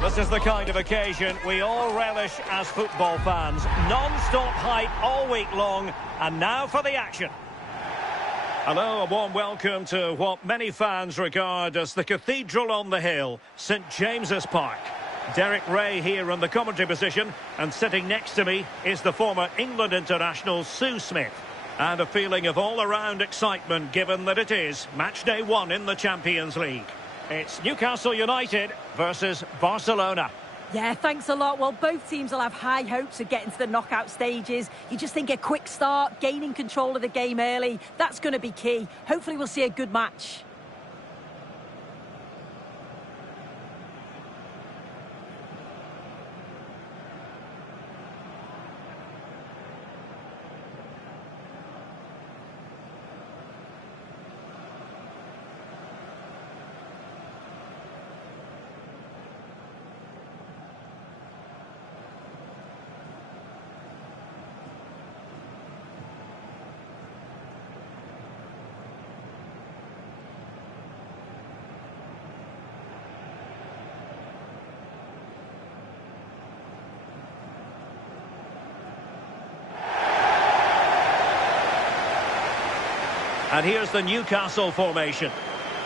This is the kind of occasion we all relish as football fans. Non-stop hype all week long, and now for the action. Hello, a warm welcome to what many fans regard as the cathedral on the hill, St James's Park. Derek Ray here in the commentary position, and sitting next to me is the former England international Sue Smith. And a feeling of all-around excitement given that it is match day 1 in the Champions League. It's Newcastle United versus Barcelona. Yeah, thanks a lot. Well, both teams will have high hopes of getting to the knockout stages. You just think a quick start, gaining control of the game early, that's going to be key. Hopefully we'll see a good match. And here's the Newcastle formation.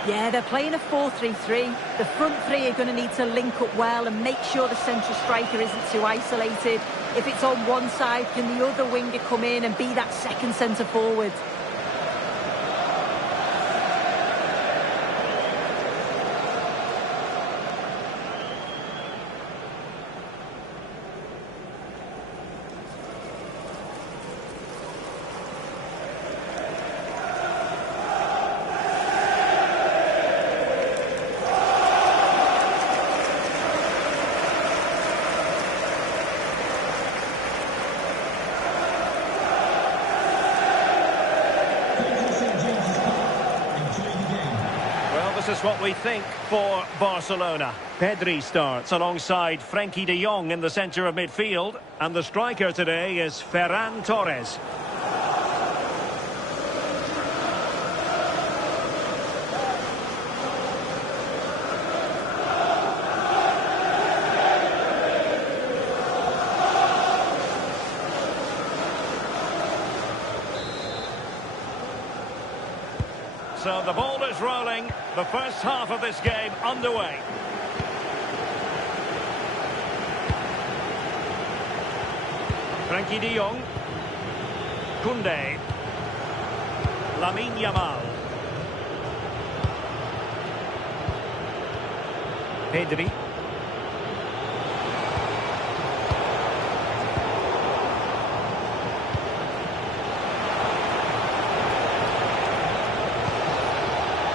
Yeah, they're playing a 4-3-3. The front three are going to need to link up well and make sure the central striker isn't too isolated. If it's on one side, can the other winger come in and be that second centre forward? This is what we think for Barcelona. Pedri starts alongside Frenkie de Jong in the centre of midfield. And the striker today is Ferran Torres. So the ball is rolling. The first half of this game underway. Frenkie de Jong. Koundé. Lamine Yamal. Pedri.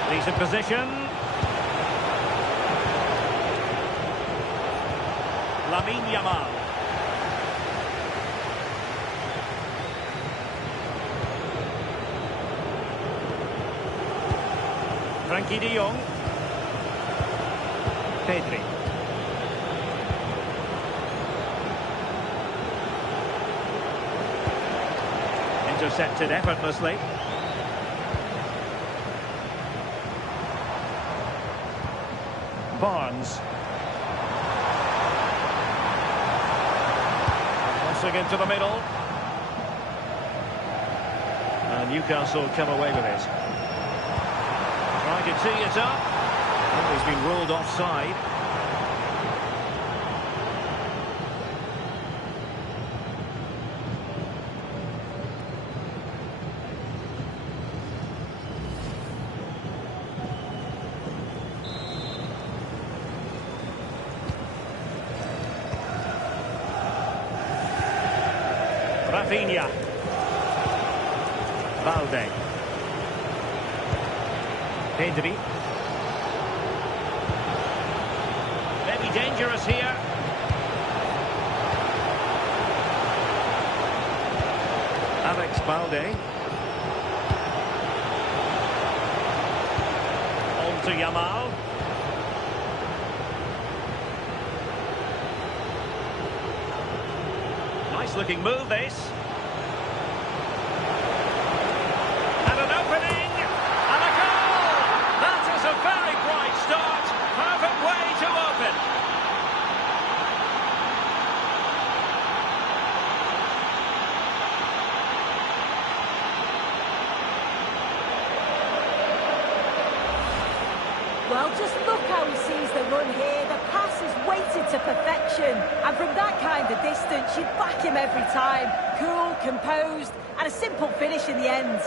Decent position. Lamine Yamal. Frenkie de Jong. Pedri. Intercepted effortlessly. Barnes. Crossing into the middle. And Newcastle come away with it. Trying to tee it up. Oh, he's been ruled offside. Raphinha. Valde. Pedri. Maybe dangerous here. Alex Balde. On to Yamal. Nice looking move this. And an opening. And a goal! That is a very bright start. Perfect way to open. Well, just look how he sees the run here. The pass is weighted to perfection. And from that kind of distance, you'd back him every time. Cool, composed, and a simple finish in the end.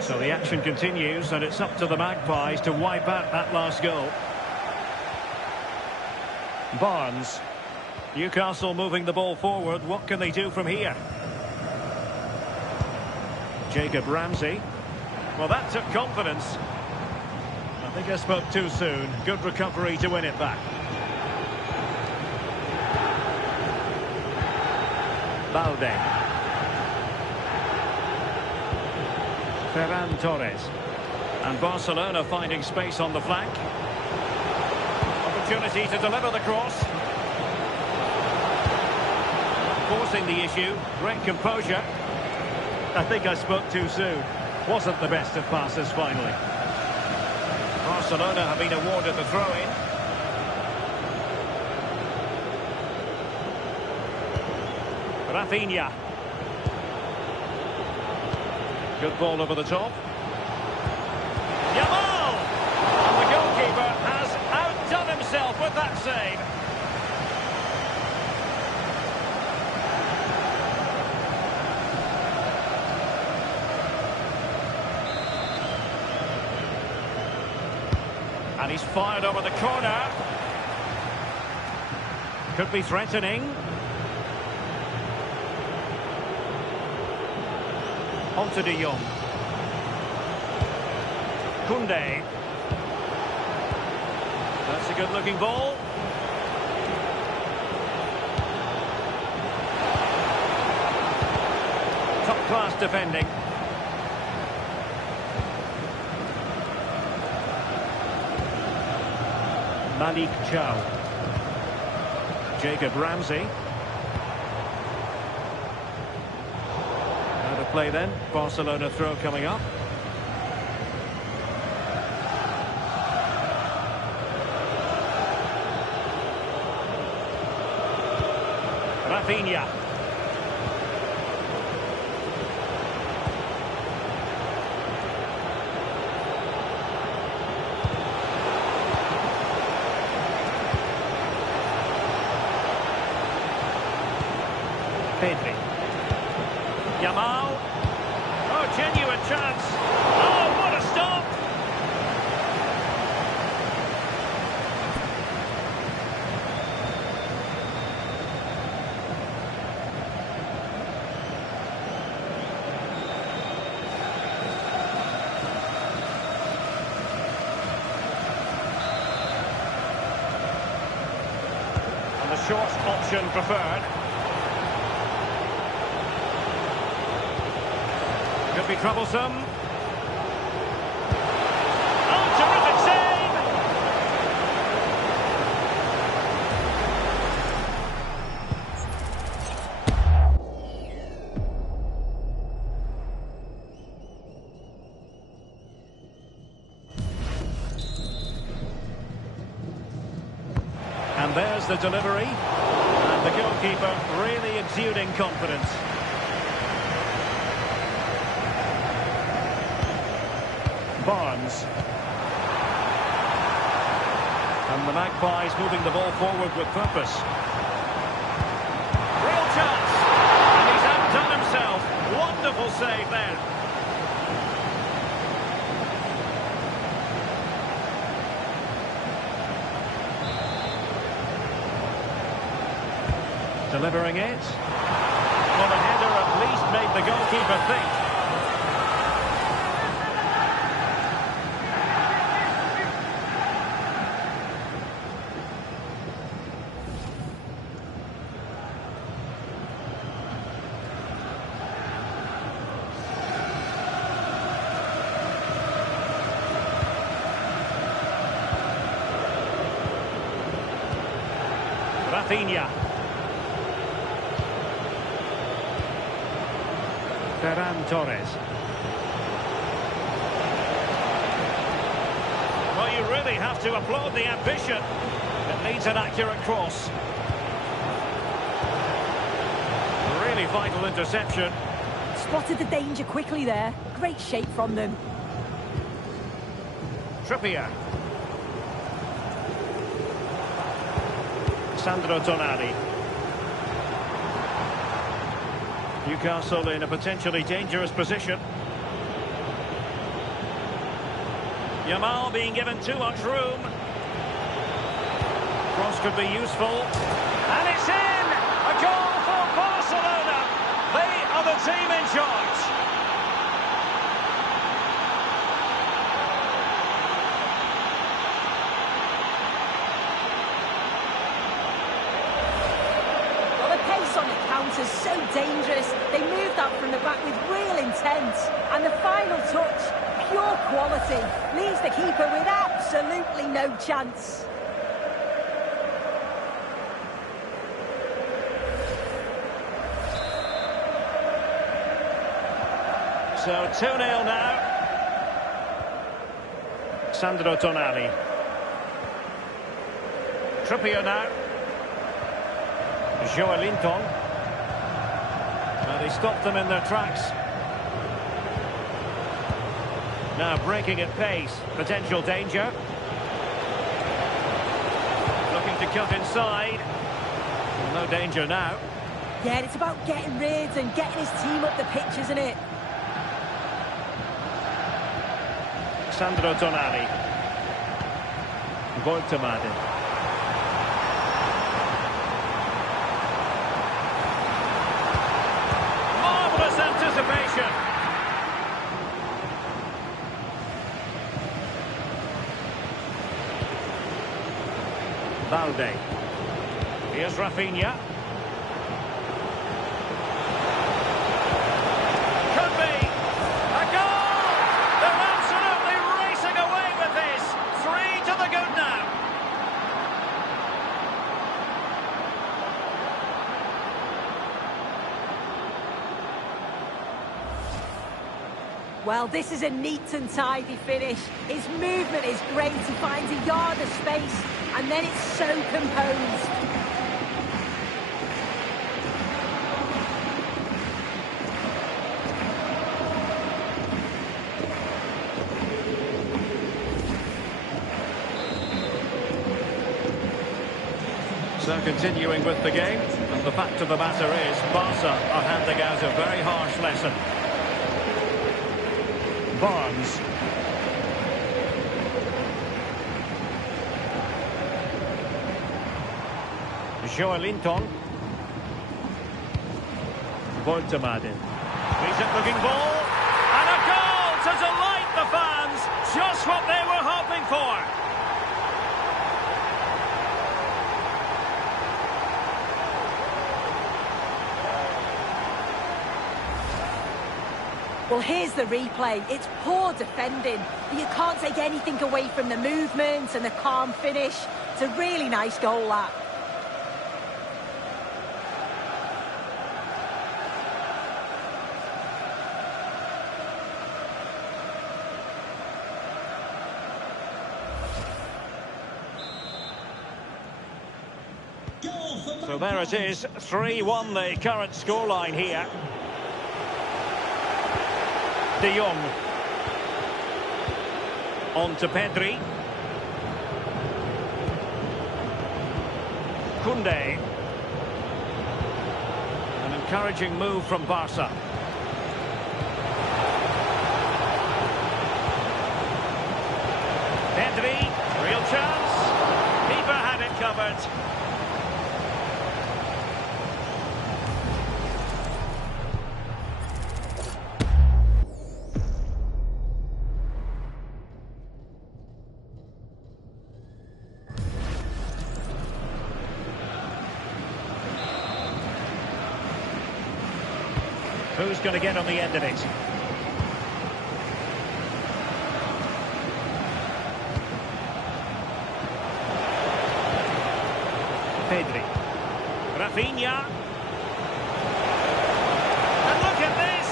So the action continues, and it's up to the Magpies to wipe out that last goal. Barnes. Newcastle moving the ball forward. What can they do from here? Jacob Ramsey. Well, that took confidence. I think I spoke too soon. Good recovery to win it back. Balde. Ferran Torres. And Barcelona finding space on the flank. Opportunity to deliver the cross. Forcing the issue. Great composure. I think I spoke too soon. Wasn't the best of passes finally. Barcelona have been awarded the throw-in. Raphinha. Good ball over the top. Yamal! And the goalkeeper has outdone himself with that save. And he's fired over the corner. Could be threatening. On to De Jong. Koundé. That's a good-looking ball. Top-class defending. Malik Chow. Jacob Ramsey. Out of play then. Barcelona throw coming up. Raphinha. Pedri. Yamal. Oh, genuine chance. Oh, what a stop! And the short option preferred. Could be troublesome. Oh, terrific save! And there's the delivery. And the goalkeeper really exuding confidence. Barnes. And the Magpies moving the ball forward with purpose. Real chance. And he's outdone himself. Wonderful save there. Delivering it. Well, the header at least made the goalkeeper think. Raphinha. Ferran Torres. Well, you really really have to applaud the ambition. It needs an accurate cross. Really vital interception. Spotted the danger quickly there. Great shape from them. Trippier. Sandro Tonali. Newcastle in a potentially dangerous position. Yamal being given too much room. Cross could be useful. And it's in! A goal for Barcelona! They are the team in charge. Well, the pace on the counter is so dangerous. They moved out from the back with real intent. And the final touch, pure quality, leaves the keeper with absolutely no chance. So 2-0 now. Sandro Tonali. Trippier now. Joelinton. And he stopped them in their tracks. Now breaking at pace. Potential danger. Looking to cut inside. No danger now. Yeah, it's about getting rid and getting his team up the pitch, isn't it? Sandro Tonali. Voltemade. Marvellous anticipation. Valde. Here's Raphinha. Could be a goal! They're absolutely racing away with this. 3 to the good now. Well, this is a neat and tidy finish. His movement is great. He finds a yard of space, and then it's so composed. So continuing with the game, and the fact of the matter is Barca are handing out a very harsh lesson. Barnes. Joelinton. Voltemade. Decent looking ball. And a goal to delight the fans. Just what they were hoping for. Well, here's the replay. It's poor defending, but you can't take anything away from the movement and the calm finish. It's a really nice goal, that. So there it is, 3-1 the current scoreline here. De Jong. On to Pedri. Koundé. An encouraging move from Barca. Pedri, real chance. Keeper had it covered. Who's going to get on the end of it? Pedri. Raphinha. And look at this!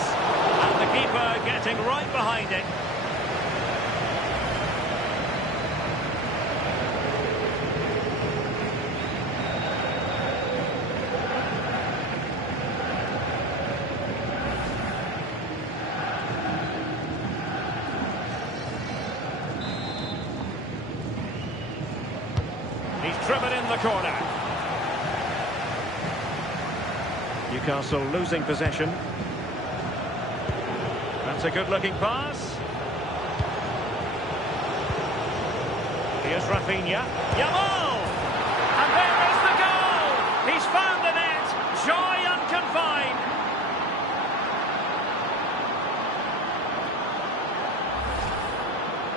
And the keeper getting right behind it. the corner. Newcastle losing possession. That's a good-looking pass. Here's Raphinha. Yamal! And there is the goal! He's found the net. Joy unconfined.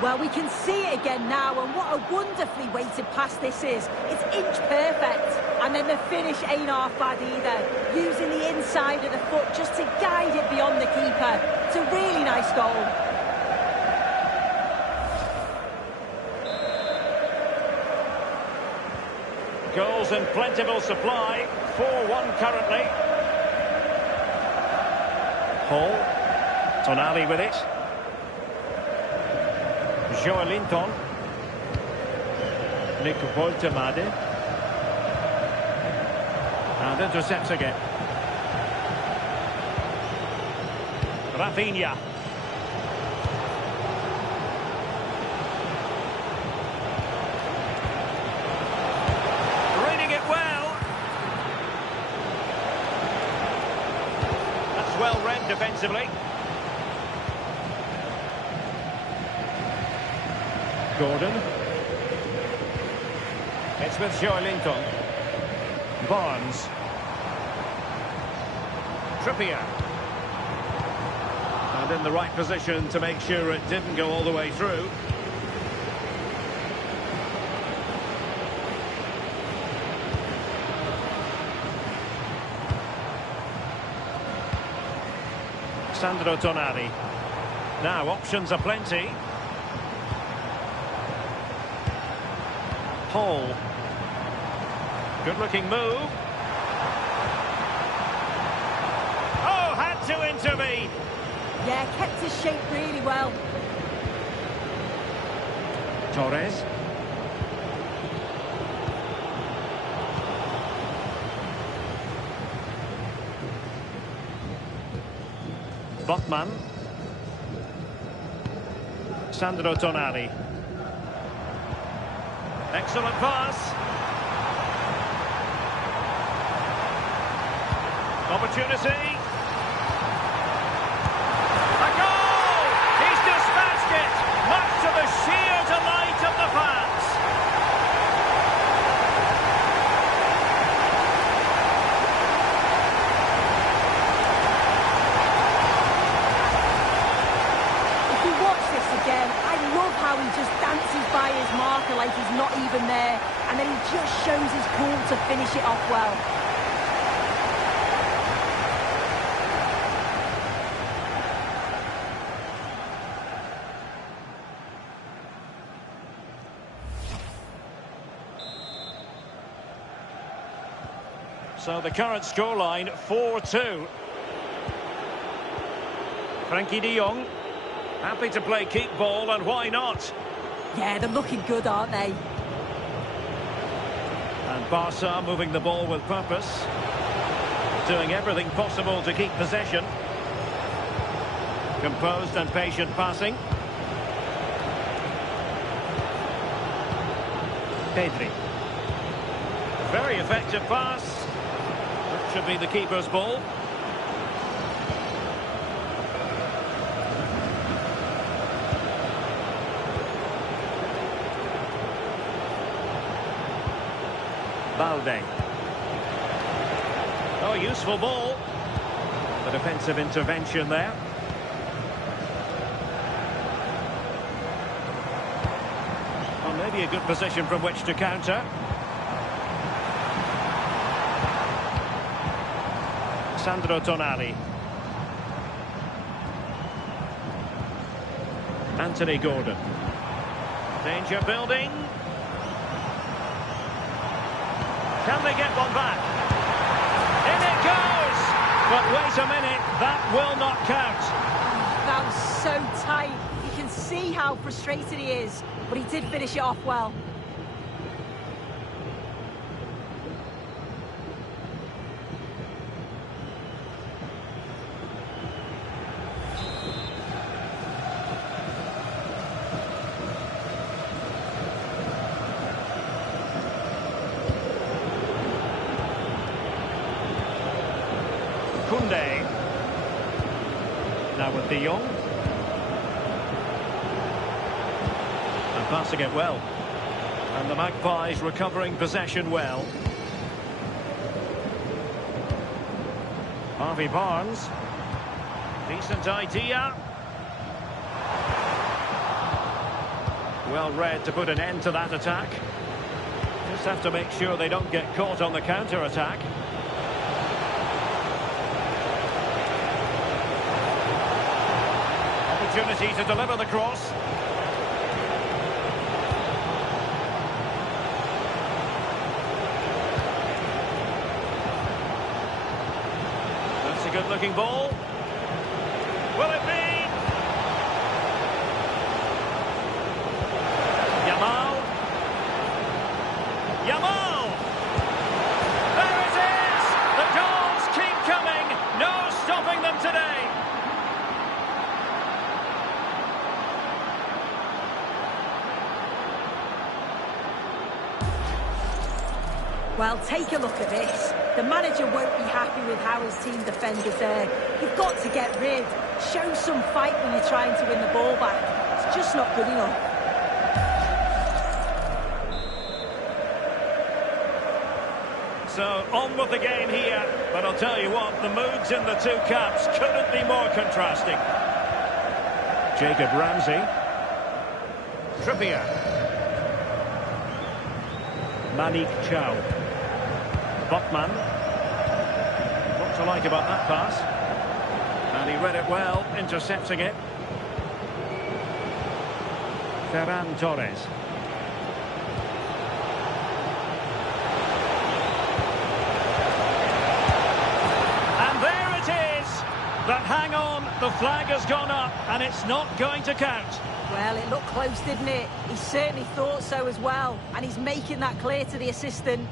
Well, we can see it again now, and what a wonderfully weighted pass this is. It's inch perfect, and then the finish ain't half bad either. Using the inside of the foot just to guide it beyond the keeper. It's a really nice goal. Goals in plentiful supply. 4-1 currently. Hall. Tonali with it. Joelinton. Nick Woltemade. And intercepts again. Raphinha. Reading it well. That's well read defensively. Gordon. It's with Joelinton. Barnes. Trippier. And in the right position to make sure it didn't go all the way through. Sandro Tonali. Now options are plenty. Hall. Good looking move. Oh, had to intervene. Yeah, kept his shape really well. Torres. Botman. Sandro Tonali. Excellent pass. Opportunity. A goal! He's dispatched it, much to the sheer delight of the fans. If you watch this again, I love how he just dances by his marker like he's not even there, and then he just shows his cool to finish it off well. So the current scoreline, 4-2. Frankie de Jong, happy to play keep ball, and why not? Yeah, they're looking good, aren't they? And Barca moving the ball with purpose. Doing everything possible to keep possession. Composed and patient passing. Pedri. Very effective pass. That should be the keeper's ball. Balde. Oh, useful ball. The defensive intervention there. Well, maybe a good position from which to counter. Sandro Tonali. Anthony Gordon. Danger building. Can they get one back? In it goes! But wait a minute, that will not count. That was so tight. You can see how frustrated he is, but he did finish it off well. De Jong. And passing it well. And the Magpies recovering possession well. Harvey Barnes. Decent idea. Well read to put an end to that attack. Just have to make sure they don't get caught on the counter-attack. Opportunity to deliver the cross. That's a good-looking ball. Will it be? Yamal! There it is! The goals keep coming! No stopping them today! Well, take a look at this. The manager won't be happy with how his team defended there. You've got to get rid. Show some fight when you're trying to win the ball back. It's just not good enough. So, on with the game here. But I'll tell you what, the moods in the two camps couldn't be more contrasting. Jacob Ramsey. Trippier. Malik Chow. Botman. What to like about that pass? And he read it well, intercepting it. Ferran Torres. But hang on, the flag has gone up and it's not going to count. Well, it looked close, didn't it? He certainly thought so as well, and he's making that clear to the assistant.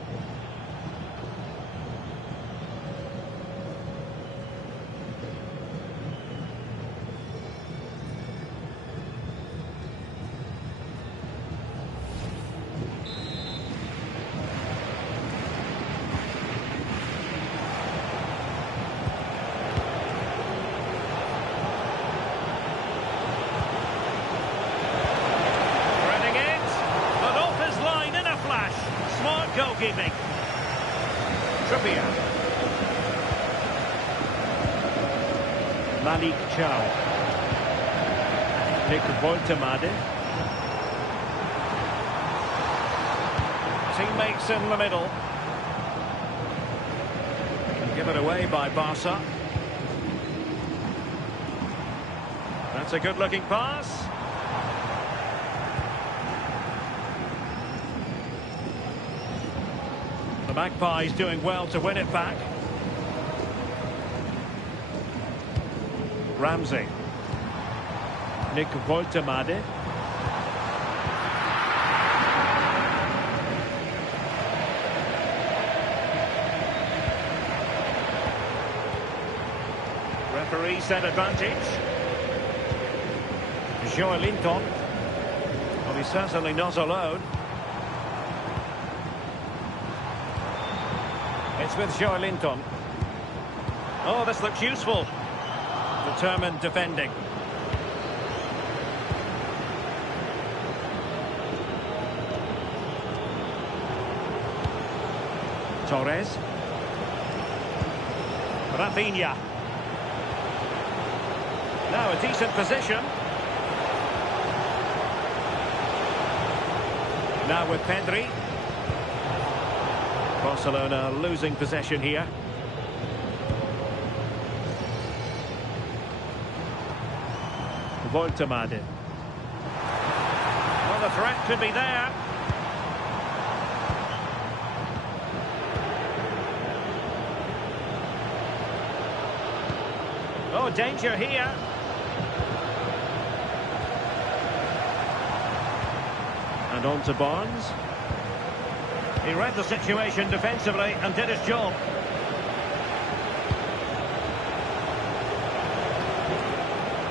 Goalkeeping. Trippier. Malik Chow. Nick Woltemade. Teammates in the middle. Can give it away by Barca. That's a good-looking pass. The Magpies doing well to win it back. Ramsey. Nick Woltemade. Referee said advantage. Joelinton. Well, he's certainly not alone. It's with Joelinton. Oh, this looks useful. Determined defending. Torres. Raphinha. Now a decent position. Now with Pedri. Barcelona losing possession here. Woltemade. Well, the threat could be there. Oh, danger here. And on to Barnes. He read the situation defensively and did his job.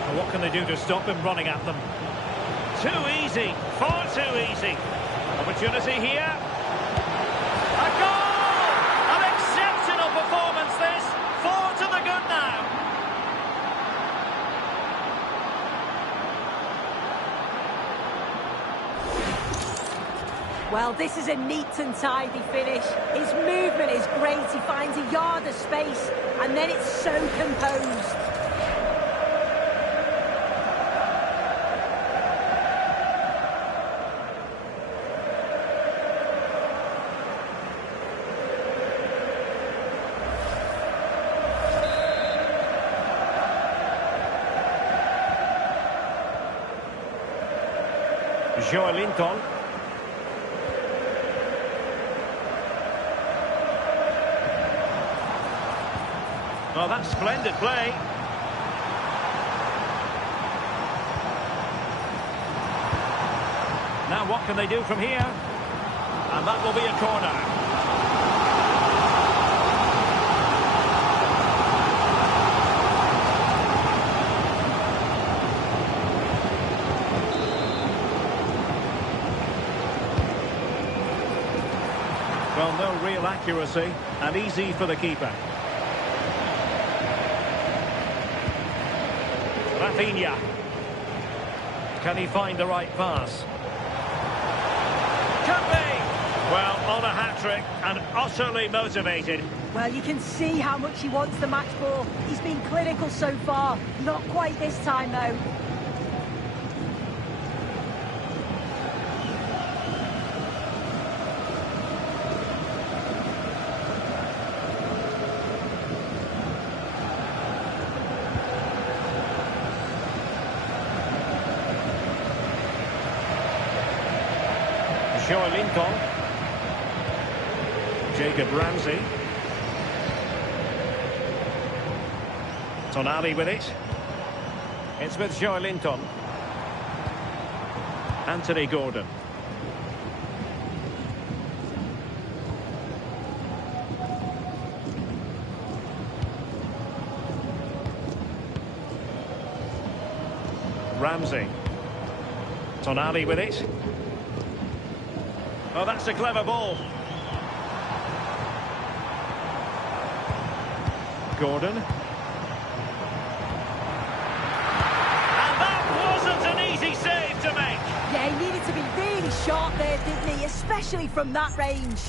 Well, what can they do to stop him running at them? Too easy, far too easy. Opportunity here. A goal! An exceptional performance this. 4 to the good now. Well, this is a neat and tidy finish. His movement is great. He finds a yard of space, and then it's so composed. Linton. Oh, that's splendid play. Now what can they do from here? And that will be a corner. Well, no real accuracy, and easy for the keeper. Raphinha. Can he find the right pass? Could be! Well, on a hat-trick and utterly motivated. Well, you can see how much he wants the match ball. He's been clinical so far. Not quite this time, though. Linton. Jacob Ramsey. Tonali with it. It's with Linton. Anthony Gordon. Ramsey. Tonali with it. Oh, that's a clever ball. Gordon. And that wasn't an easy save to make. Yeah, he needed to be really sharp there, didn't he? Especially from that range.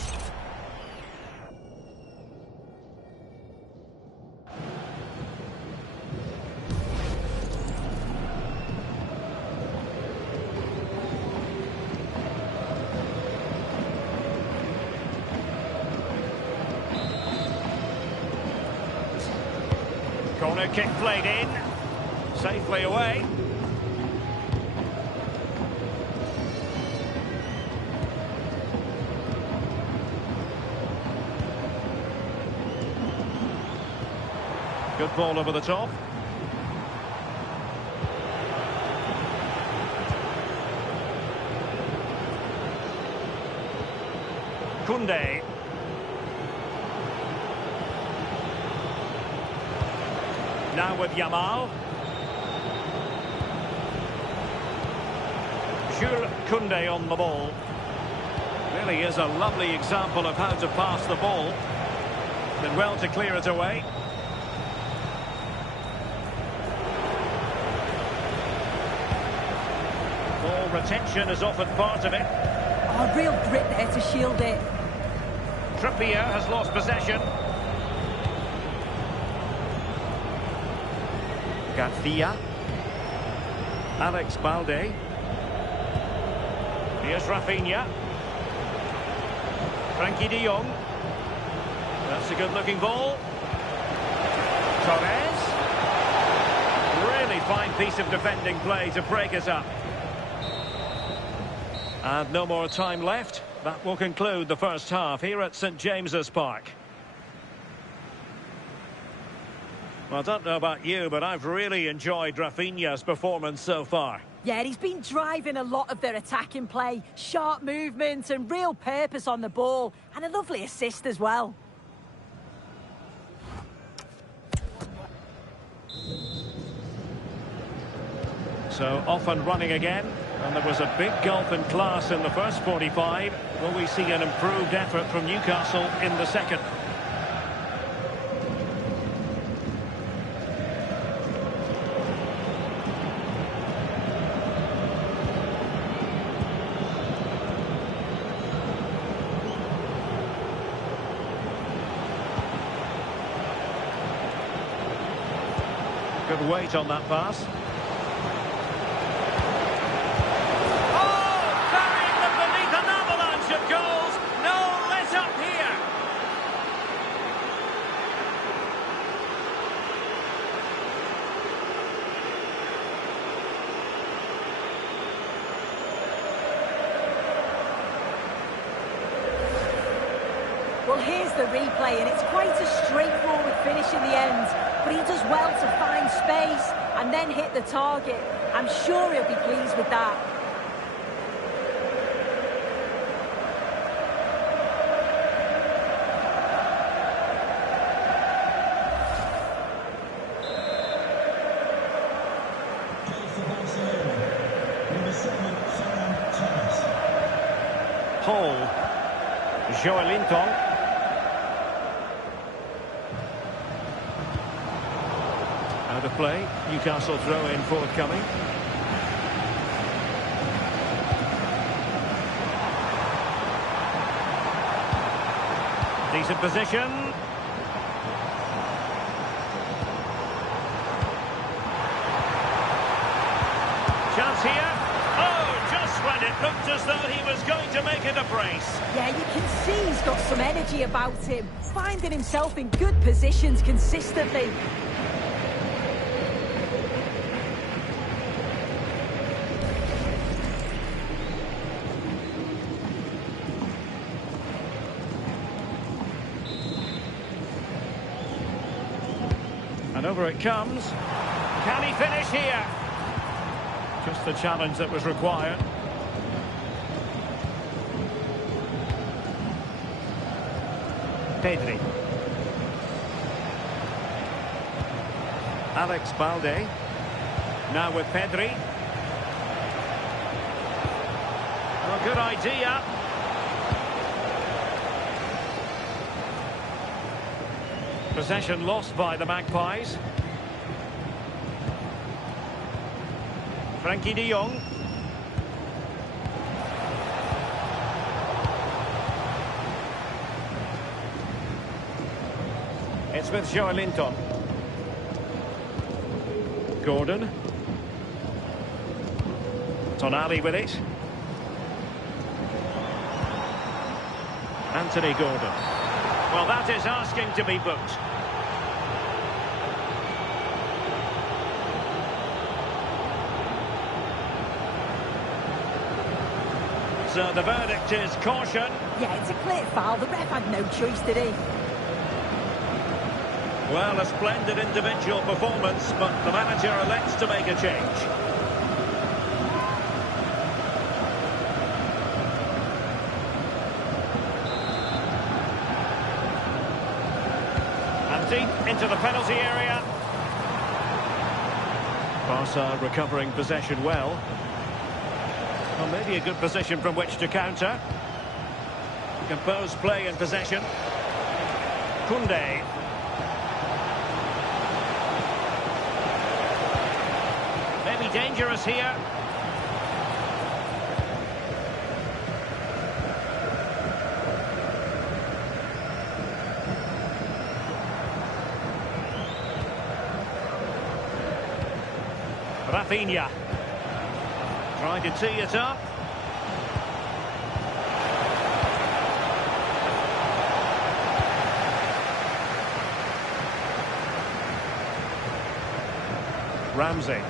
Corner kick played in. Safely away. Good ball over the top. Koundé. Now with Yamal. Jules Koundé on the ball. Really is a lovely example of how to pass the ball. Did well to clear it away. Ball retention is often part of it. Oh, real grit there to shield it. Raphinha has lost possession. Garcia. Alex Balde. Here's Raphinha. Frankie de Jong. That's a good-looking ball. Torres. Really fine piece of defending play to break us up. And no more time left. That will conclude the first half here at St James's Park. Well, I don't know about you, but I've really enjoyed Raphinha's performance so far. Yeah, he's been driving a lot of their attacking play. Sharp movement and real purpose on the ball. And a lovely assist as well. So off and running again. And there was a big gulf in class in the first 45. Will we see an improved effort from Newcastle in the second? Good weight on that pass. Oh, burying them beneath an avalanche of goals. No let up here. Well, here's the replay, and it's quite a straightforward finish in the end. But he does well to find space and then hit the target. I'm sure he'll be pleased with that. Hall. Joelinton. Out of play. Newcastle throw in forthcoming. Decent position. Chance here. Oh, just when it looked as though he was going to make it a brace. Yeah, you can see he's got some energy about him, finding himself in good positions consistently. And over it comes. Can he finish here? Just the challenge that was required. Pedri. Alex Balde. Now with Pedri. Oh, good idea. Possession lost by the Magpies. Frankie de Jong. It's with Joelinton. Gordon. Tonali with it. Anthony Gordon. Well, that is asking to be booked. So the verdict is caution. Yeah, it's a clear foul. The ref had no choice, did he? Well, a splendid individual performance, but the manager elects to make a change. And deep into the penalty area. Barca recovering possession well. Well, maybe a good position from which to counter. Composed play in possession. Koundé. Maybe dangerous here. Raphinha. Trying to tee it up. Ramsey.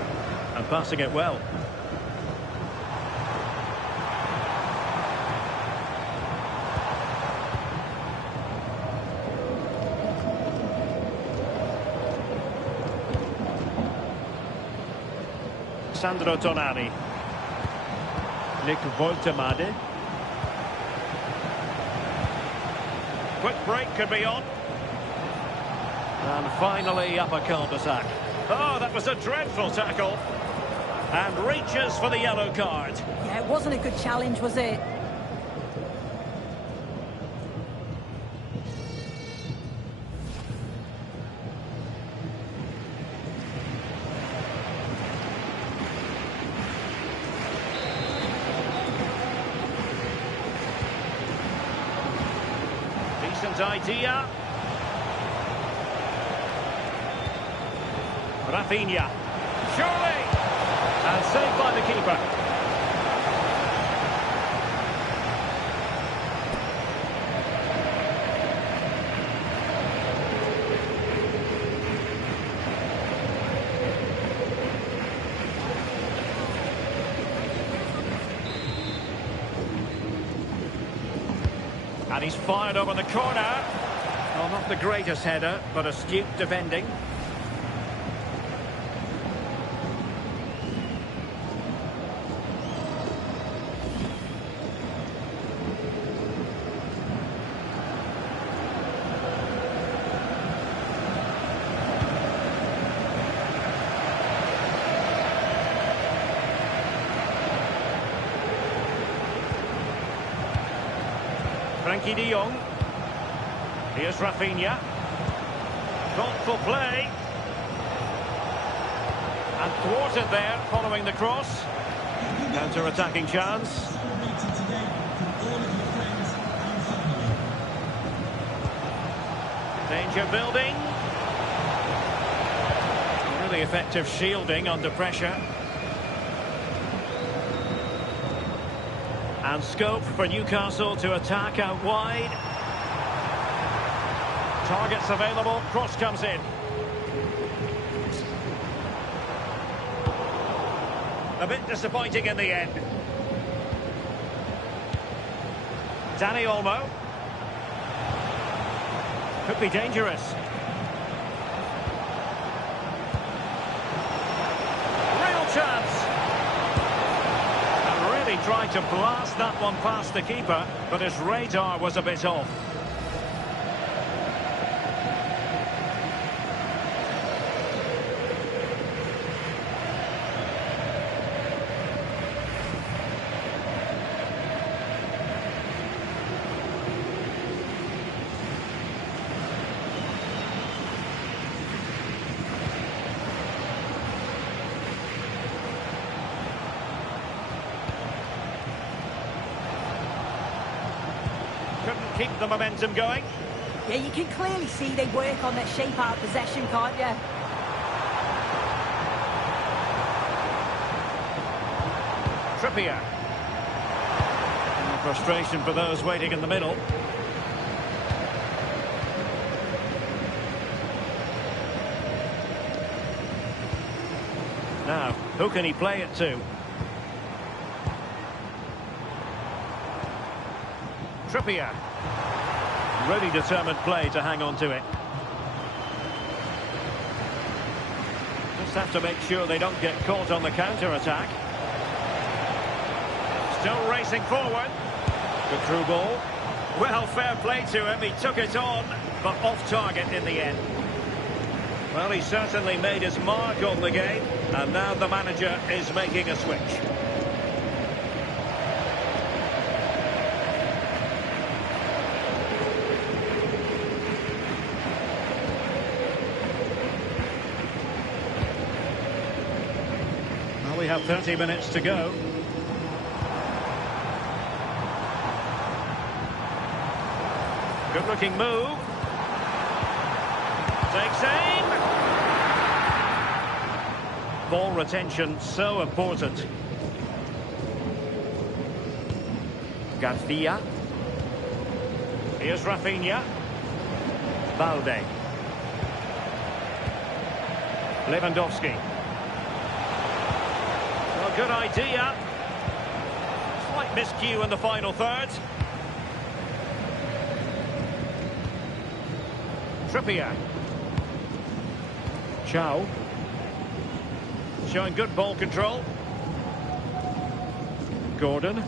And passing it well. Sandro Tonali. Nick Voltemade. Quick break could be on. And finally up a cul-de-sac. Oh, that was a dreadful tackle. And reaches for the yellow card. Yeah, it wasn't a good challenge, was it? Decent idea. Raphinha. Surely! And saved by the keeper. And he's fired over the corner. Well, not the greatest header, but astute defending. Frankie de Jong. Here's Raphinha. Thoughtful play. And thwarted there following the cross. Counter-attacking chance. Danger building. Really effective shielding under pressure. And scope for Newcastle to attack out wide. Targets available, cross comes in. A bit disappointing in the end. Dani Olmo. Could be dangerous. Real chance. Tried to blast that one past the keeper, but his radar was a bit off. Couldn't keep the momentum going. Yeah, you can clearly see they work on their shape out of possession, can't you? Trippier. And frustration for those waiting in the middle. Now, who can he play it to? Trippier. Really determined play to hang on to it. Just have to make sure they don't get caught on the counter-attack. Still racing forward. Good through ball. Well, fair play to him. He took it on, but off target in the end. Well, he certainly made his mark on the game, and now the manager is making a switch. We have 30 minutes to go. Good looking move. Takes aim. Ball retention so important. Garcia. Here's Raphinha. Valde. Lewandowski. Well, good idea. Slight miscue in the final third. Trippier. Chow. Showing good ball control. Gordon.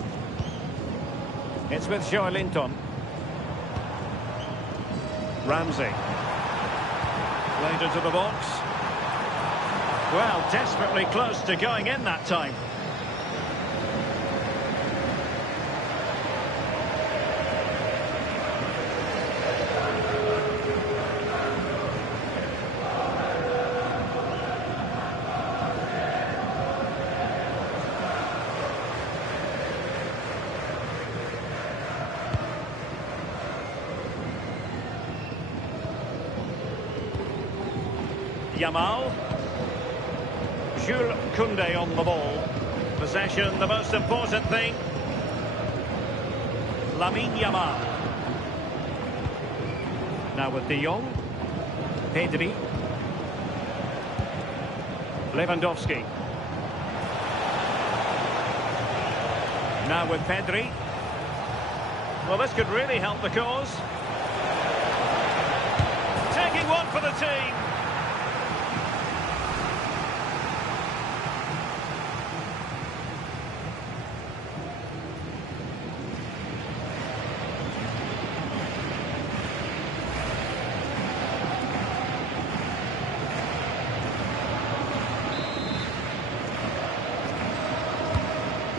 It's with Joelinton. Ramsey. Played into the box. Well, desperately close to going in that time. Yamal. Jules Koundé on the ball. Possession, the most important thing. Lamine Yamal. Now with De Jong. Pedri. Lewandowski. Now with Pedri. Well, this could really help the cause. Taking one for the team.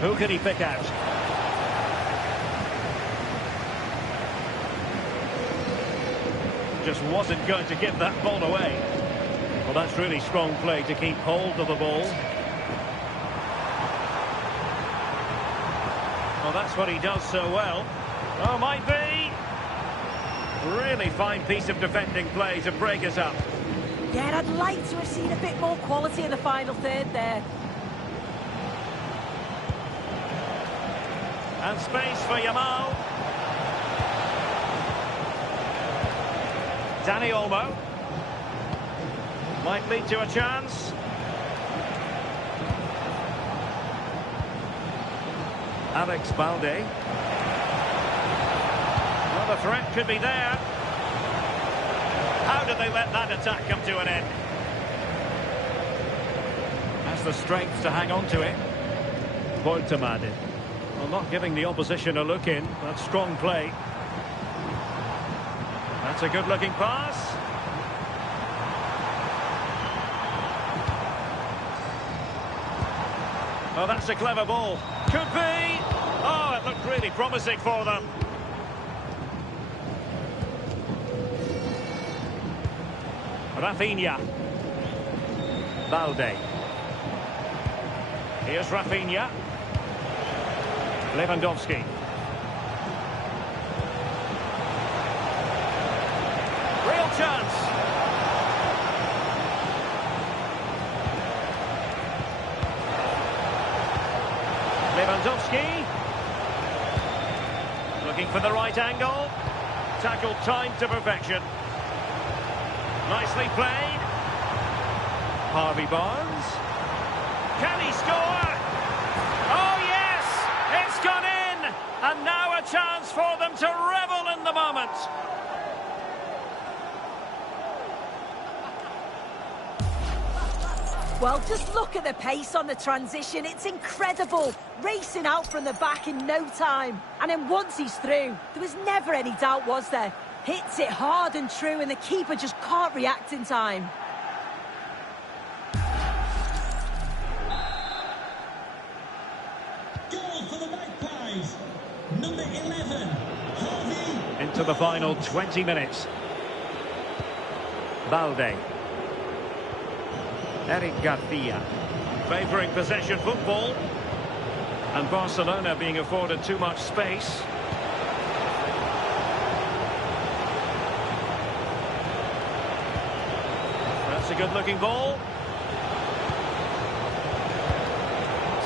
Who can he pick out? Just wasn't going to give that ball away. Well, that's really strong play to keep hold of the ball. Well, that's what he does so well. Oh, might be. Really fine piece of defending play to break us up. Yeah, I'd like to have seen a bit more quality in the final third there. And space for Yamal. Dani Olmo. Might lead to a chance. Alex Balde. Well, the threat could be there. How did they let that attack come to an end? Has the strength to hang on to it. Voltemade. Well, not giving the opposition a look in. That's strong play. That's a good-looking pass. Oh, that's a clever ball. Could be. Oh, it looked really promising for them. Raphinha. Balde. Here's Raphinha. Lewandowski. Real chance. Lewandowski. Looking for the right angle. Tackled timed to perfection. Nicely played. Harvey Barnes. Can he score? Oh, yes! It's gone in! And now a chance for them to revel in the moment. Well, just look at the pace on the transition. It's incredible. Racing out from the back in no time. And then once he's through, there was never any doubt, was there? Hits it hard and true, and the keeper just can't react in time. Goal for the Magpies. Number 11, Harvey. Into the final 20 minutes. Balde. Eric Garcia. Favouring possession football. And Barcelona being afforded too much space. That's a good-looking ball.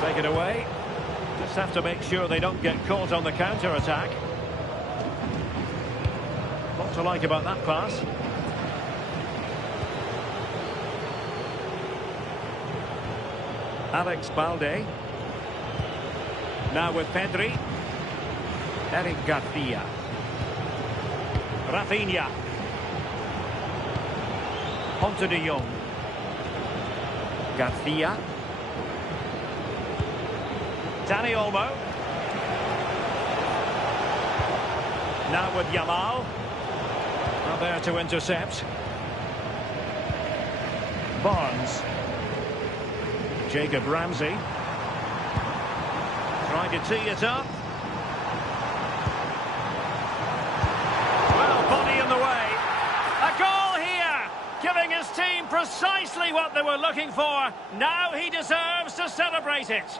Take it away. Just have to make sure they don't get caught on the counter-attack. What to like about that pass? Alex Balde. Now with Pedri. Eric Garcia. Raphinha. Onto De Jong. Garcia. Dani Olmo. Now with Yamal. Not there to intercept. Barnes. Jacob Ramsey. Trying to tee it up. Well, body in the way. A goal here, giving his team precisely what they were looking for. Now he deserves to celebrate it.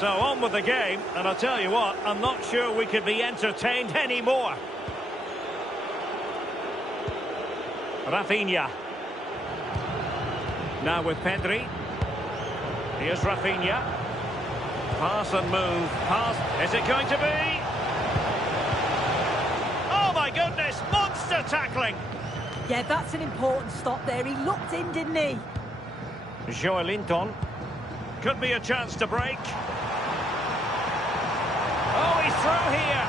So on with the game, and I'll tell you what, I'm not sure we could be entertained anymore. Raphinha. Now with Pedri. Here's Raphinha. Pass and move. Pass. Is it going to be? Oh my goodness, monster tackling. Yeah, that's an important stop there. He looked in, didn't he? Joelinton. Could be a chance to break. Oh, he's through here.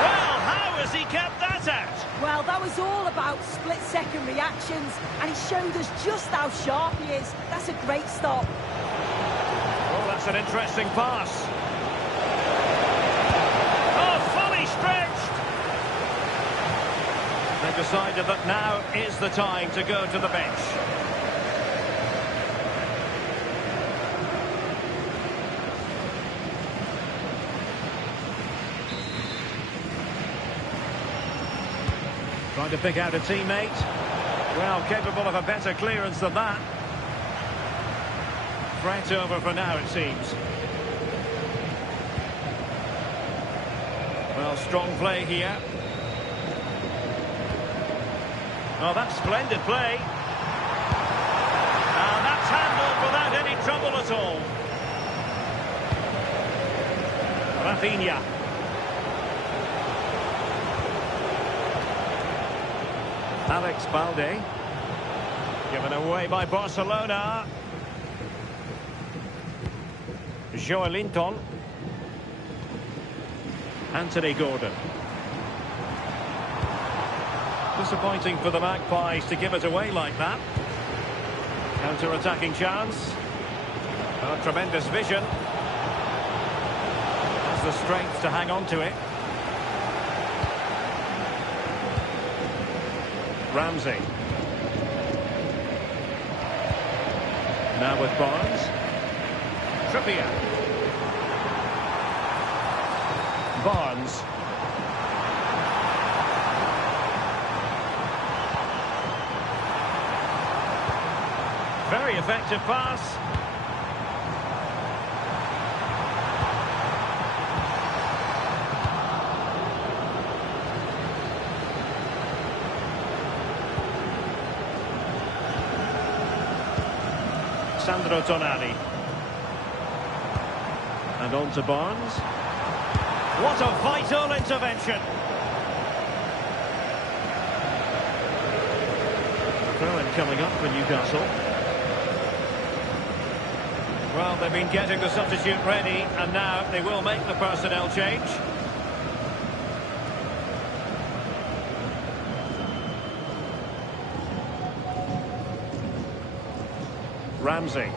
Well, how has he kept that out? Well, that was all about split-second reactions, and he showed us just how sharp he is. That's a great stop. Oh, that's an interesting pass. Oh, fully stretched. They've decided that now is the time to go to the bench. Trying to pick out a teammate. Well, capable of a better clearance than that. Threat over for now, it seems. Well, strong play here. Oh, that's splendid play. And that's handled without any trouble at all. Raphinha. Alex Balde. Given away by Barcelona. Joelinton. Anthony Gordon. Disappointing for the Magpies to give it away like that. Counter-attacking chance. Oh, tremendous vision. Has the strength to hang on to it. Ramsey. Now with Barnes. Trippier. Barnes. Very effective pass. Sandro Tonali. And on to Barnes. What a vital intervention. Throw-in coming up for Newcastle. Well, they've been getting the substitute ready, and now they will make the personnel change. Ramsey.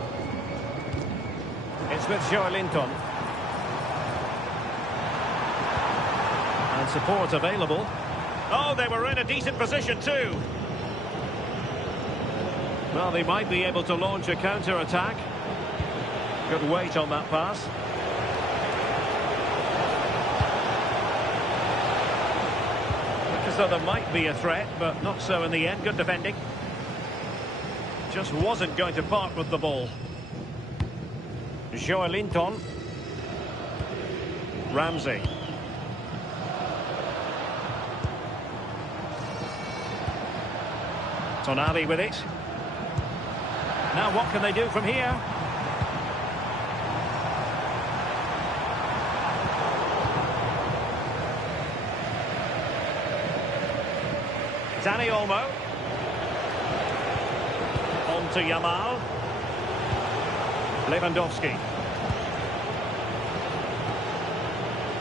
It's with Joelinton. And support available. Oh, they were in a decent position too. Well, they might be able to launch a counter-attack. Good weight on that pass. Look as though there might be a threat, but not so in the end. Good defending. Just wasn't going to part with the ball. Joelinton. Ramsey. Tonali with it. Now what can they do from here? Dani Olmo. On to Yamal. Lewandowski.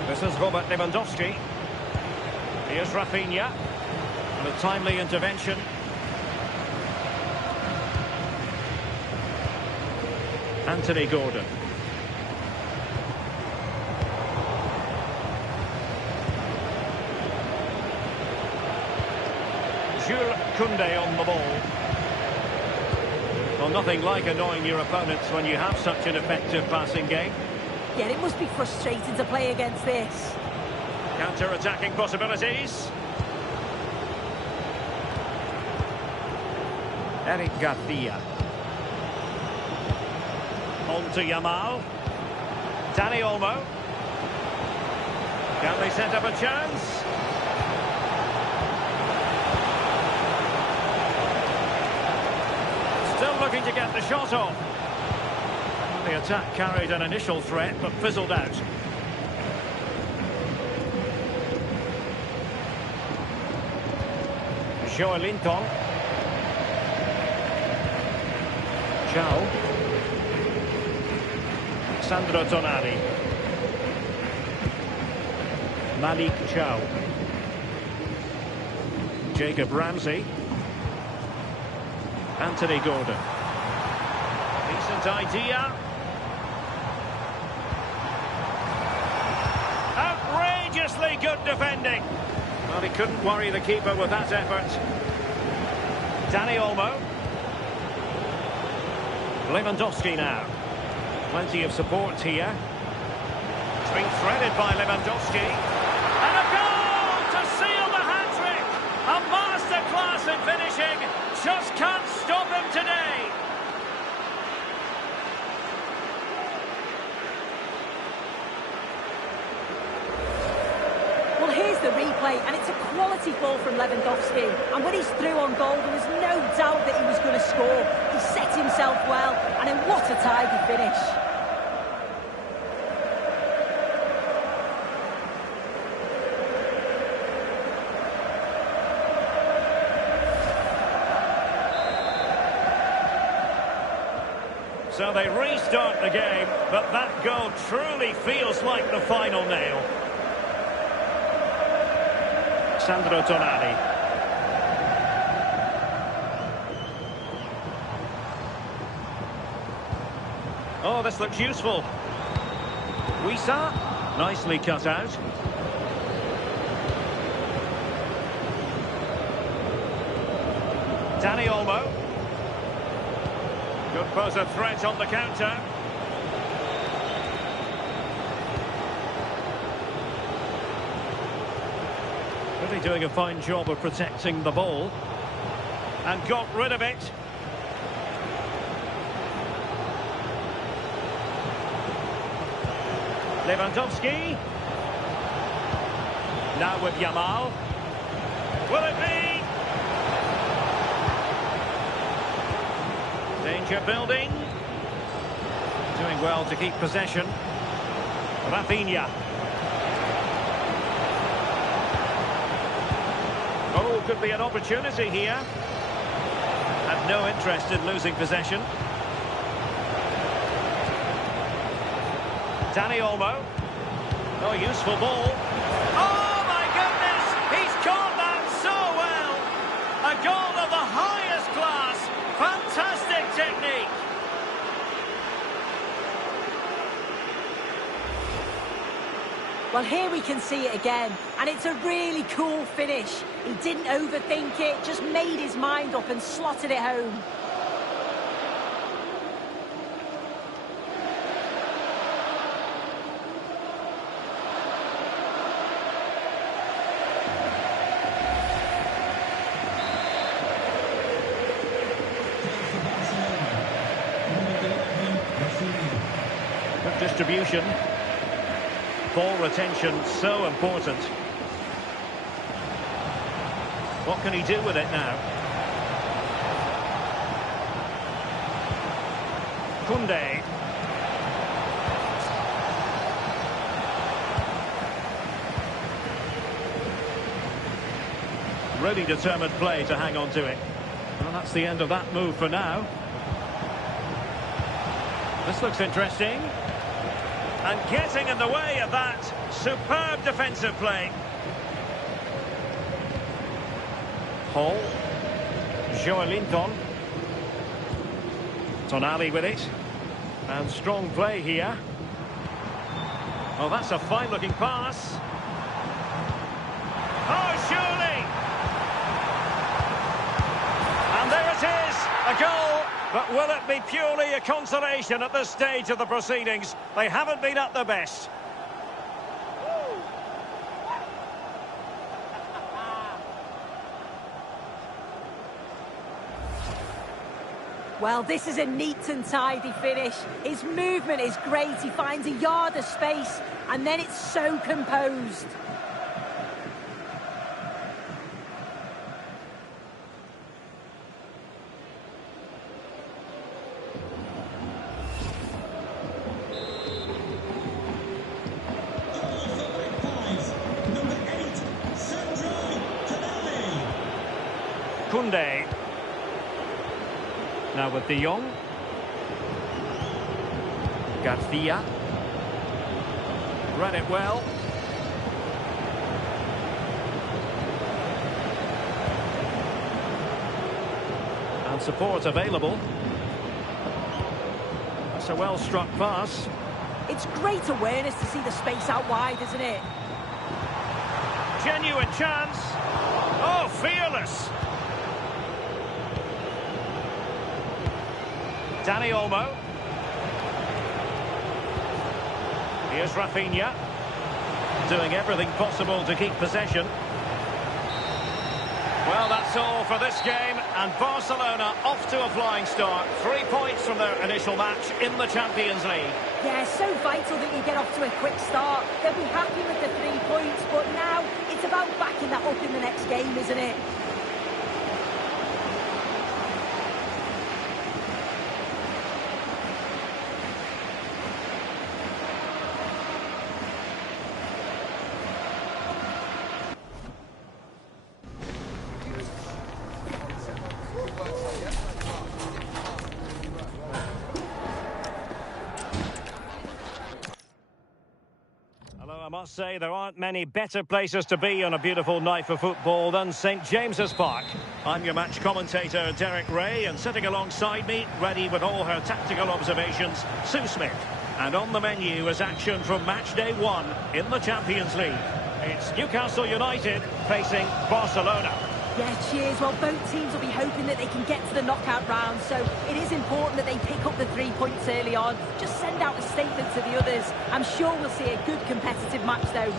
This is Robert Lewandowski. Here's Raphinha. And a timely intervention. Anthony Gordon. Jules Koundé on the ball. Well, nothing like annoying your opponents when you have such an effective passing game. Yeah, it must be frustrating to play against this. Counter-attacking possibilities. Eric Garcia. On to Yamal. Dani Olmo. Can they set up a chance? Still looking to get the shot off. The attack carried an initial threat, but fizzled out. Joelinton. Ciao. Sandro Tonali. Malik Chow. Jacob Ramsey. Anthony Gordon. Decent idea. Outrageously good defending. Well, he couldn't worry the keeper with that effort. Dani Olmo. Lewandowski now. Plenty of support here. It's been threaded by Lewandowski. And a goal to seal the hat-trick! A masterclass in finishing. Just can't stop him today. Well, here's the replay, and it's a quality ball from Lewandowski. And when he's through on goal, there was no doubt that he was going to score. He set himself well, and in what a tidy finish. So they restart the game, but that goal truly feels like the final nail. Sandro Tonali. Oh, this looks useful. Wisa, nicely cut out. Dani Olmo. Could pose a threat on the counter. Really doing a fine job of protecting the ball. And got rid of it. Lewandowski. Now with Yamal. Will it be? Danger building. Doing well to keep possession. Raphinha. Oh, could be an opportunity here. Had no interest in losing possession. Dani Olmo. Oh, useful ball. Oh, my goodness! He's caught that so well! A goal of the highest class. Fantastic technique. Well, here we can see it again, and it's a really cool finish. He didn't overthink it, just made his mind up and slotted it home. Good distribution. Ball retention, so important. What can he do with it now? Koundé. Really determined play to hang on to it. Well, that's the end of that move for now. This looks interesting. And getting in the way of that superb defensive play. Hall. Joelinton. Tonali with it. And strong play here. Oh, that's a fine-looking pass. Oh, surely! And there it is, a goal. But will it be purely a consolation at this stage of the proceedings? They haven't been at their best. Well, this is a neat and tidy finish. His movement is great. He finds a yard of space, and then it's so composed. Koundé. Now with De Jong. Raphinha. Read it well. And support available. That's a well-struck pass. It's great awareness to see the space out wide, isn't it? Genuine chance. Oh, fearless. Dani Olmo. Here's Raphinha. Doing everything possible to keep possession. Well, that's all for this game, and Barcelona off to a flying start. 3 points from their initial match in the Champions League. Yeah, so vital that you get off to a quick start. They'll be happy with the 3 points, but now it's about backing that up in the next game, isn't it? I must say there aren't many better places to be on a beautiful night for football than St James's Park. I'm your match commentator Derek Ray, and sitting alongside me, ready with all her tactical observations, Sue Smith. And on the menu is action from match day 1 in the Champions League. It's Newcastle United facing Barcelona. Yeah, cheers. Well, both teams will be hoping that they can get to the knockout round, so it is important that they pick up the 3 points early on. Just send out a statement to the others. I'm sure we'll see a good competitive match, though.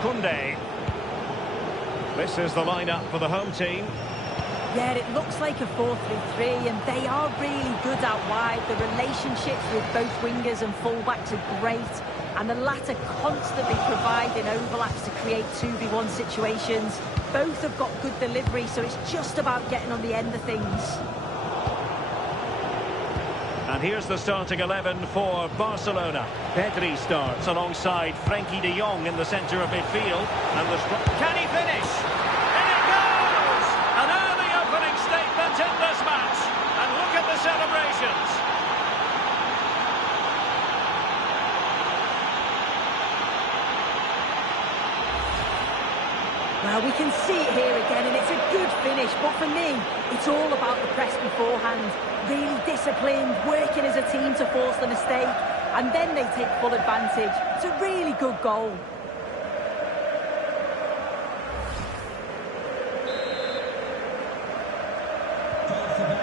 Koundé. This is the lineup for the home team. Yeah, it looks like a 4-3-3, and they are really good out wide. The relationships with both wingers and fullbacks are great, and the latter constantly providing overlaps to create 2v1 situations. Both have got good delivery, so it's just about getting on the end of things. And here's the starting 11 for Barcelona. Pedri starts alongside Frenkie de Jong in the centre of midfield. And can he finish? In it goes! An early opening statement in this match. And look at the celebrations. Well, we can see it here again, and it's a good finish, but for me, it's all about the press beforehand. Really disciplined, working as a team to force the mistake, and then they take full advantage. It's a really good goal.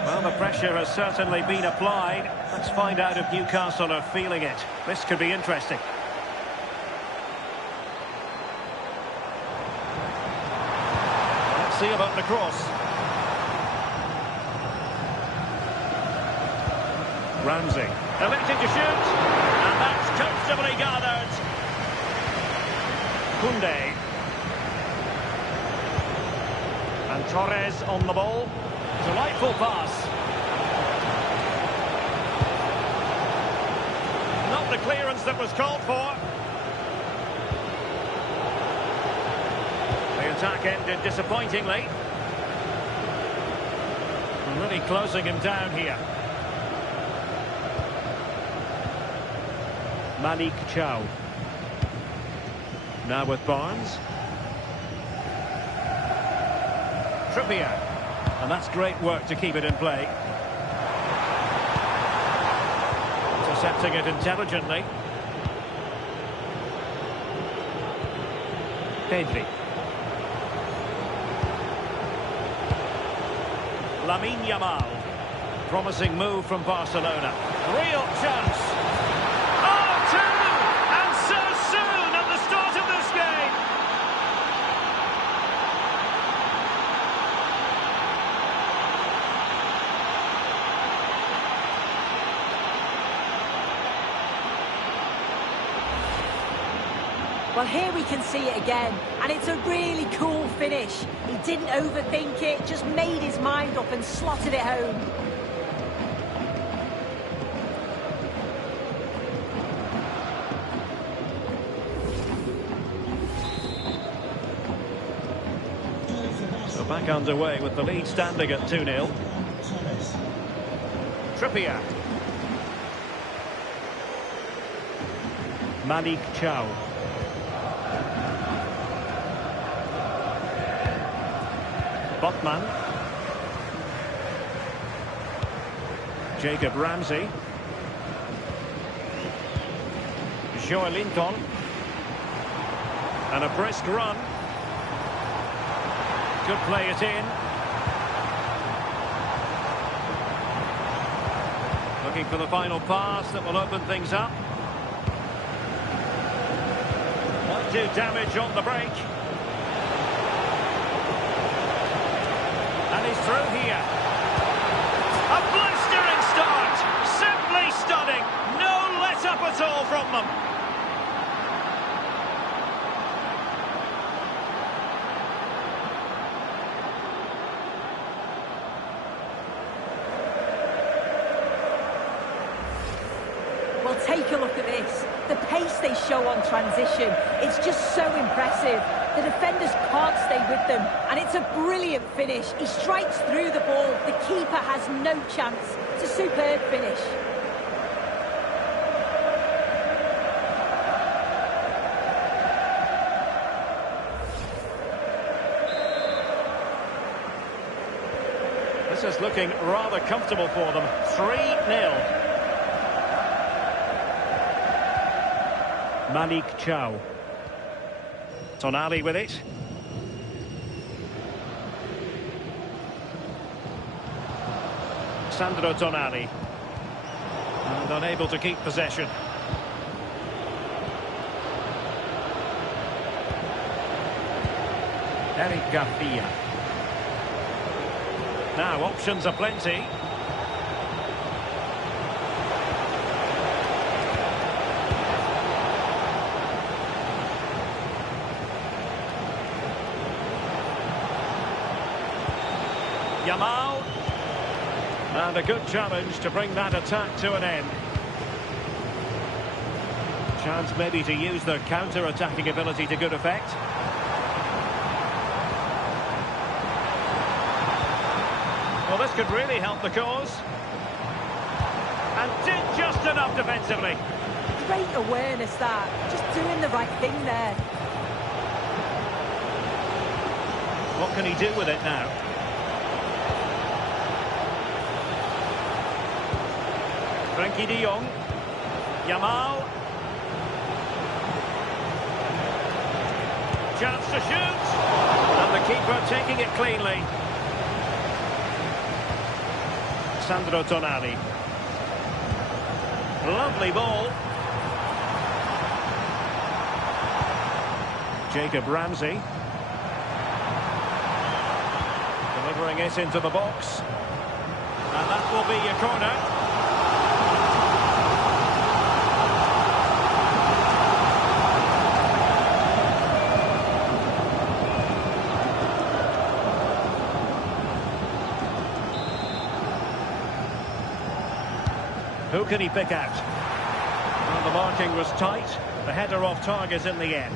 Well, the pressure has certainly been applied. Let's find out if Newcastle are feeling it. This could be interesting. See about the cross. Ramsey electing to shoot, and that's comfortably gathered. Koundé. And Torres on the ball. Delightful pass. Not the clearance that was called for. The attack ended disappointingly. Really closing him down here. Malik Chow. Now with Barnes. Trippier. And that's great work to keep it in play. Intercepting it intelligently. Pedri. Lamine Yamal. Promising move from Barcelona. Real chance. Oh, 2! And so soon at the start of this game. Well, here we can see it again, and it's a really cool finish. He didn't overthink it, just made his mind up and slotted it home. So back underway with the lead standing at 2-0. Trippier. Malik Chow. Botman. Jacob Ramsey. Joelinton. And a brisk run. Could play it in. Looking for the final pass that will open things up. Might do damage on the break. And he's through here. A blistering start. Simply stunning. No let up at all from them. Well, take a look at this. The pace they show on transition, it's just so impressive. The defenders can't stay with them, and it's a brilliant finish. He strikes through the ball. The keeper has no chance. It's a superb finish. This is looking rather comfortable for them. 3-0. Malik Chow. Tonali with it. Sandro Tonali. And unable to keep possession. Eric Raphinha. Now options are plenty. Yamal. And a good challenge to bring that attack to an end. Chance maybe to use their counter-attacking ability to good effect. Well, this could really help the cause. And did just enough defensively. Great awareness, that. Just doing the right thing there. What can he do with it now? Frankie de Jong. Yamal. Chance to shoot. And the keeper taking it cleanly. Sandro Tonali. Lovely ball. Jacob Ramsey. Delivering it into the box. And that will be your corner. Who can he pick out? Well, the marking was tight. The header off target in the end.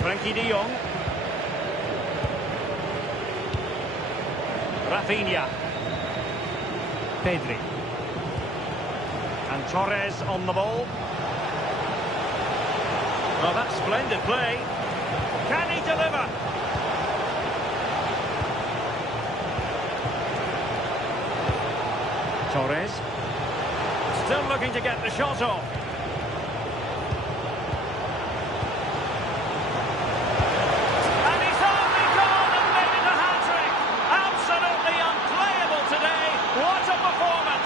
Frankie de Jong. Raphinha. Pedri. And Torres on the ball. Well, that's splendid play. Can he deliver? Torres. Still looking to get the shot off. What a performance!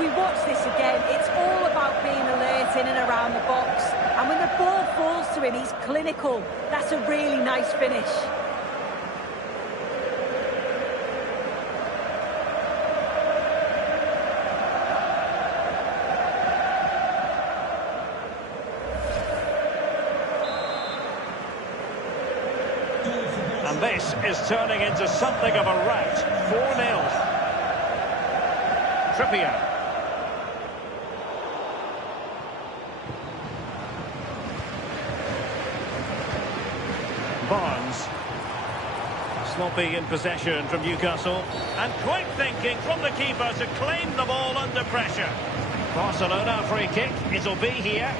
we watch this again, it's all about being alert in and around the box. And when the ball falls to him, he's clinical. That's a really nice finish. And this is turning into something of a rout. 4-0. Trippier. Barnes. Sloppy in possession from Newcastle. And quick thinking from the keeper to claim the ball under pressure. Barcelona free kick. It'll be here.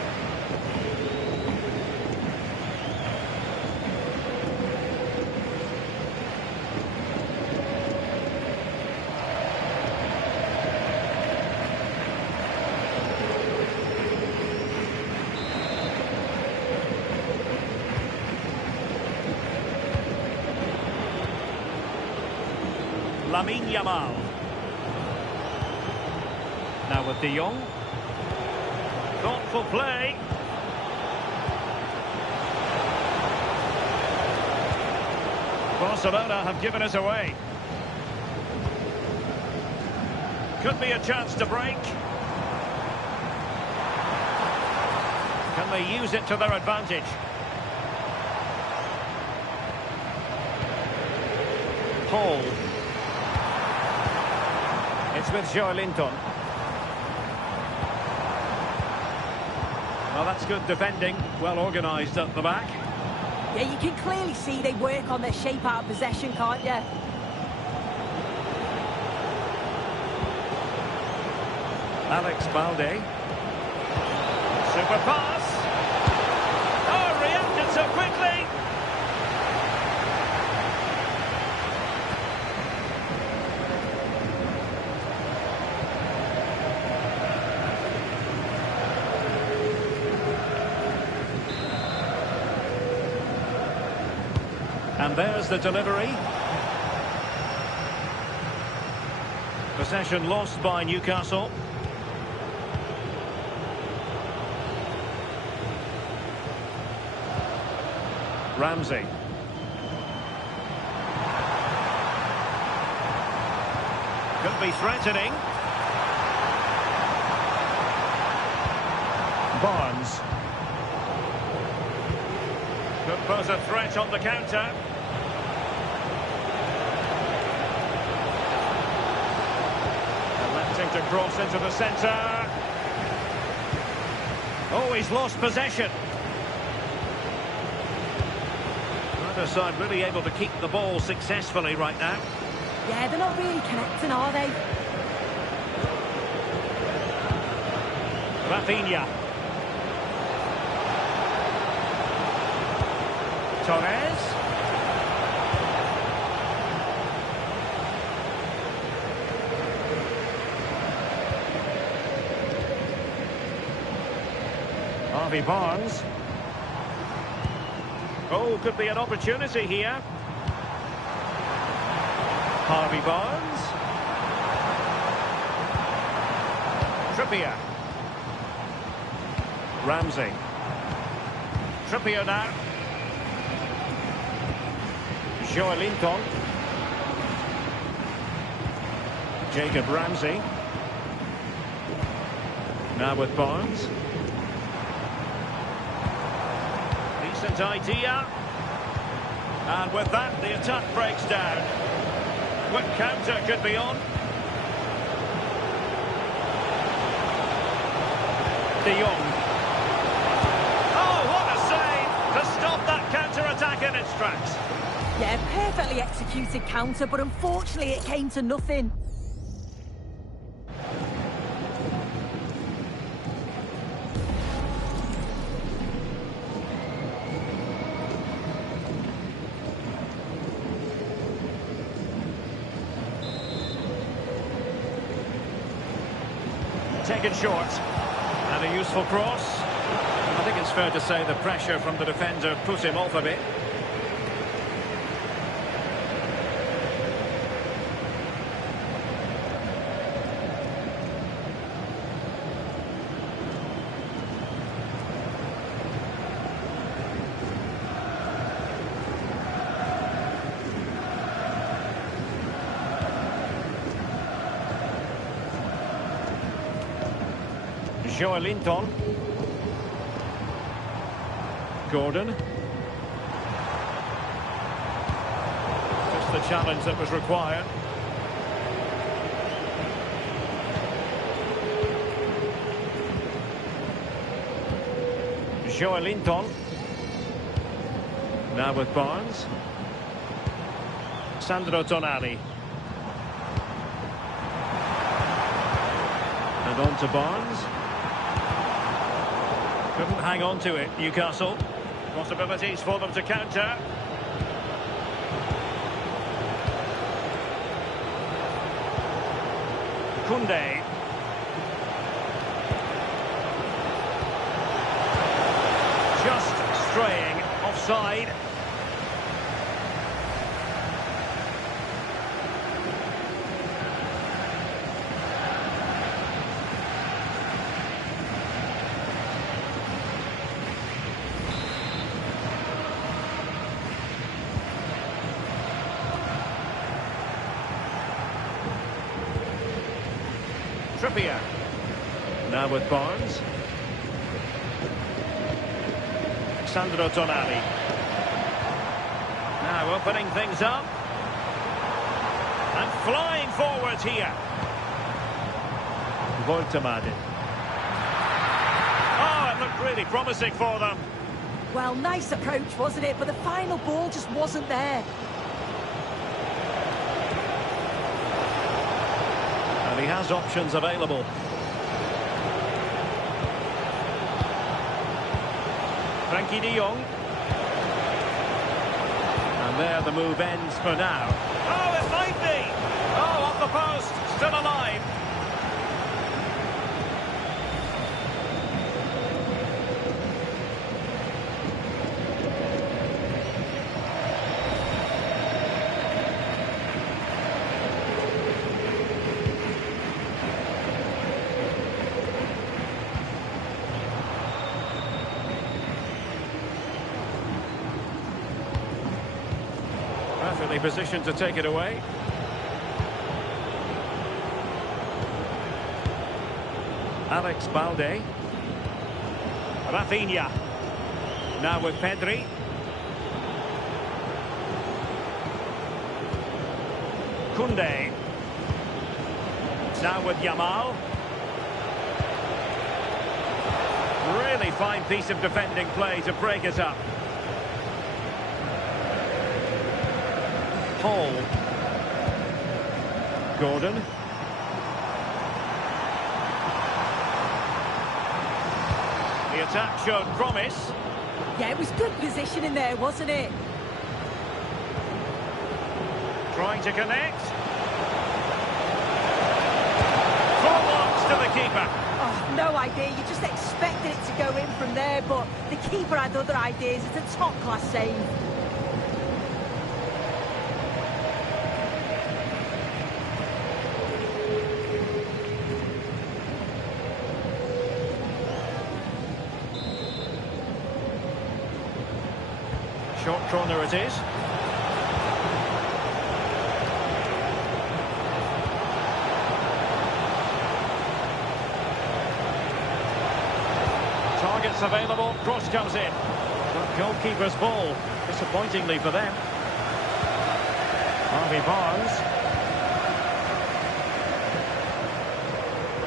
Raphinha. Now with De Jong. Thoughtful play. Barcelona have given us away. Could be a chance to break. Can they use it to their advantage? Paul. It's with Linton. Well, that's good defending. Well organised at the back. Yeah, you can clearly see they work on their shape out of possession, can't you? Alex Balde. Super pass. Oh, reacted so quickly. And there's the delivery. Possession lost by Newcastle. Ramsey. Could be threatening. Barnes. Could pose a threat on the counter. Electing to cross into the centre. Oh, he's lost possession. Neither side really able to keep the ball successfully right now. Yeah, they're not really connecting, are they? Raphinha. Torres. Harvey Barnes. Oh, could be an opportunity here. Harvey Barnes. Trippier. Ramsey. Trippier now. Linton. Jacob Ramsey. Now with Barnes. Decent idea. And with that, the attack breaks down. Quick counter could be on. De Jong. Oh, what a save to stop that counter-attack in its tracks. Yeah, perfectly executed counter, but unfortunately it came to nothing. Taken short. And a useful cross. I think it's fair to say the pressure from the defender put him off a bit. Linton. Gordon. Just the challenge that was required. Linton. Now with Barnes. Sandro Tonali. And on to Barnes. Couldn't hang on to it, Newcastle. Possibilities for them to counter. Koundé. Just straying offside. Raphinha. Now with Barnes. Sandro Tonali. Now opening things up. And flying forwards here. Voltemade. Oh, it looked really promising for them. Well, nice approach, wasn't it? But the final ball just wasn't there. And he has options available. Frankie de Jong. And there the move ends for now. Oh, it might be! Oh, off the post, still alive. Perfectly positioned to take it away. Alex Balde. Raphinha. Now with Pedri. Koundé. Now with Yamal. Really fine piece of defending play to break it up. Paul. Gordon. The attack showed promise. Yeah, it was good positioning there, wasn't it? Trying to connect. Full blocks to the keeper. Oh, no idea. You just expected it to go in from there, but the keeper had other ideas. It's a top-class save. Short corner it is. Targets available, cross comes in. But goalkeeper's ball, disappointingly for them. Harvey Barnes.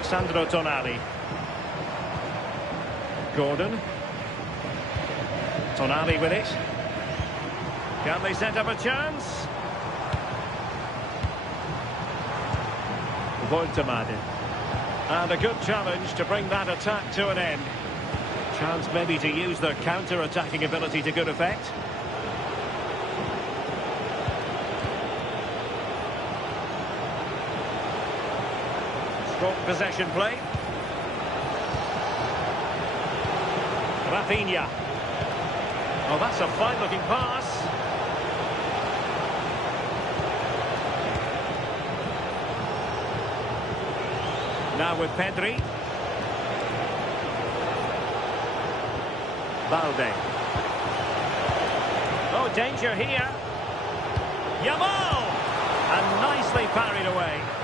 Sandro Tonali. Gordon. Tonali with it. Can they set up a chance? Voltemade. And a good challenge to bring that attack to an end. Chance maybe to use their counter-attacking ability to good effect. Strong possession play. Raphinha. Oh, that's a fine-looking pass. Now with Pedri. Balde. Oh, danger here. Yamal! And nicely parried away.